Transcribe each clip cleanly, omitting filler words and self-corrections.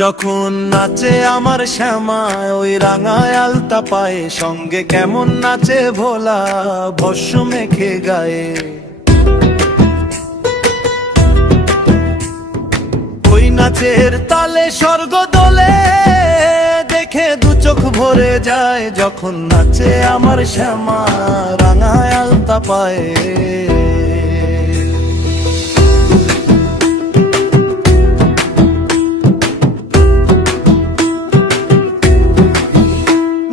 যখন নাচে আমার শ্যামা ওই রাঙায় আলতা পায়ে, সঙ্গে কেমন নাচে ভোলা ভস্য মেখে গায়ে। ওই নাচের তালে স্বর্গ দোলে, দেখে দু চোখ ভরে যায়। যখন নাচে আমার শ্যামা রাঙায় আলতা পায়ে।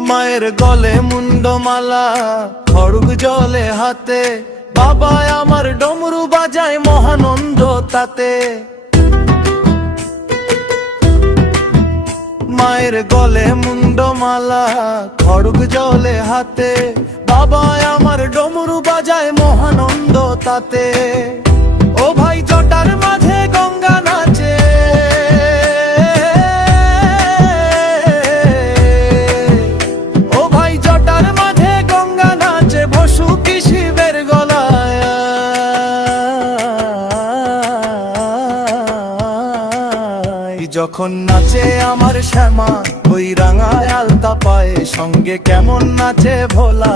মায়ের গলে মুন্ডমালা, খড়গ জলে হাতে, বাবা আমার ডমরু বাজায় মহানন্দ তাতে। মায়ের গলে মুন্ডমালা, খড়গ জলে হাতে, বাবা আমার ডমরু বাজায় মহানন্দ তাতে। ও ভাই জটার মাঝে গঙ্গা নাচে, ও ভাই জটার মাঝে গঙ্গা নাচে, ভসুকি শিবের গলায়। যখন নাচে আমার শ্যামা ওই রাঙায় আলতা পায়ে, সঙ্গে কেমন নাচে ভোলা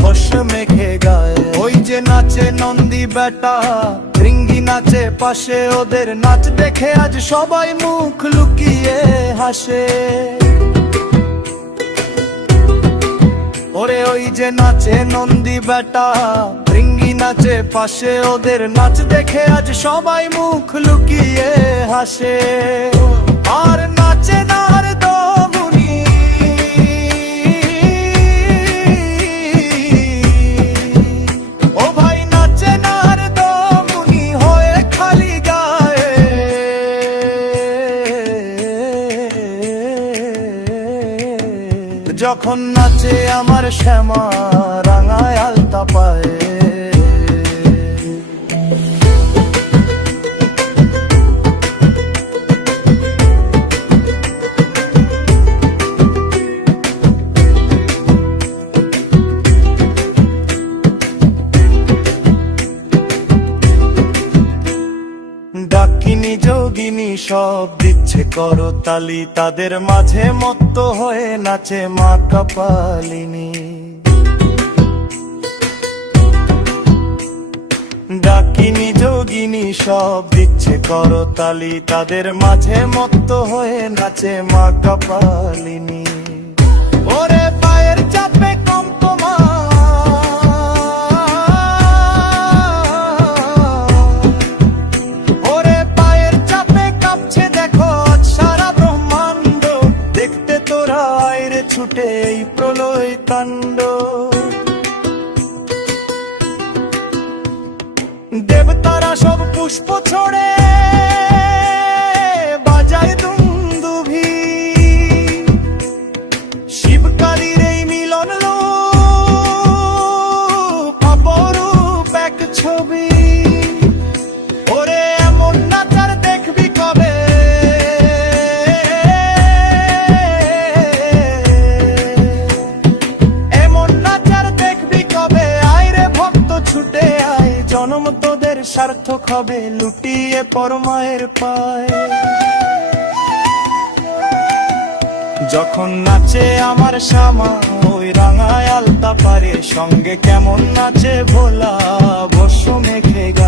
ভস্য মেখে গায়ে। ওই যে নাচে নন্দী বেটা, রিঙ্গি নাচে পাশে, ওদের নাচ দেখে আজ সবাই মুখ লুকিয়ে হাসে। ওরে ওই যে নাচে নন্দী বেটা, রিঙ্গি নাচে পাশে, ওদের নাচ দেখে আজ সবাই মুখ লুকিয়ে হাসে। আর নাচে নার দমুনি, ও ভাই নাচে নার দমুনি হয়ে খালি গায়ে। যখন নাচে আমার শ্যামা রাঙায় আলতা পায়ে। ডাকিনী যোগিনী সব দিচ্ছে করতালি, তাদের মাঝে মত্ত হয়ে নাচে মা কপালিনী। ডাকিনী যোগিনী সব দিচ্ছে করতালি, তাদের মাঝে মত্ত হয়ে নাচে মা কপালিনী। ওরে পায়ের চাপে কম্পমা, ওরে পায়ের চাপে কাঁপছে দেখো সারা ব্রহ্মাণ্ড। দেখতে তোরা আইরে ছুটে এই প্রলয় কাণ্ড। দেবতারা সব পুষ্প ছড়ে বাজায় দুন্দুভি, শিবকালীর এই মিলন রূপ অপরূপ এক ছবি। ওরে এমন নাচার দেখবি কবে, এমন নাচার দেখবি কবে। আইরে ভক্ত ছুটে আয়, জনম তোদের সার্থক হবে, লুটিয়ে পরমায়ের পায়। যখন নাচে আমার শ্যামা ওই রাঙায় আলতা পারে, সঙ্গে কেমন নাচে ভোলা ভস্য মেখে গায়ে।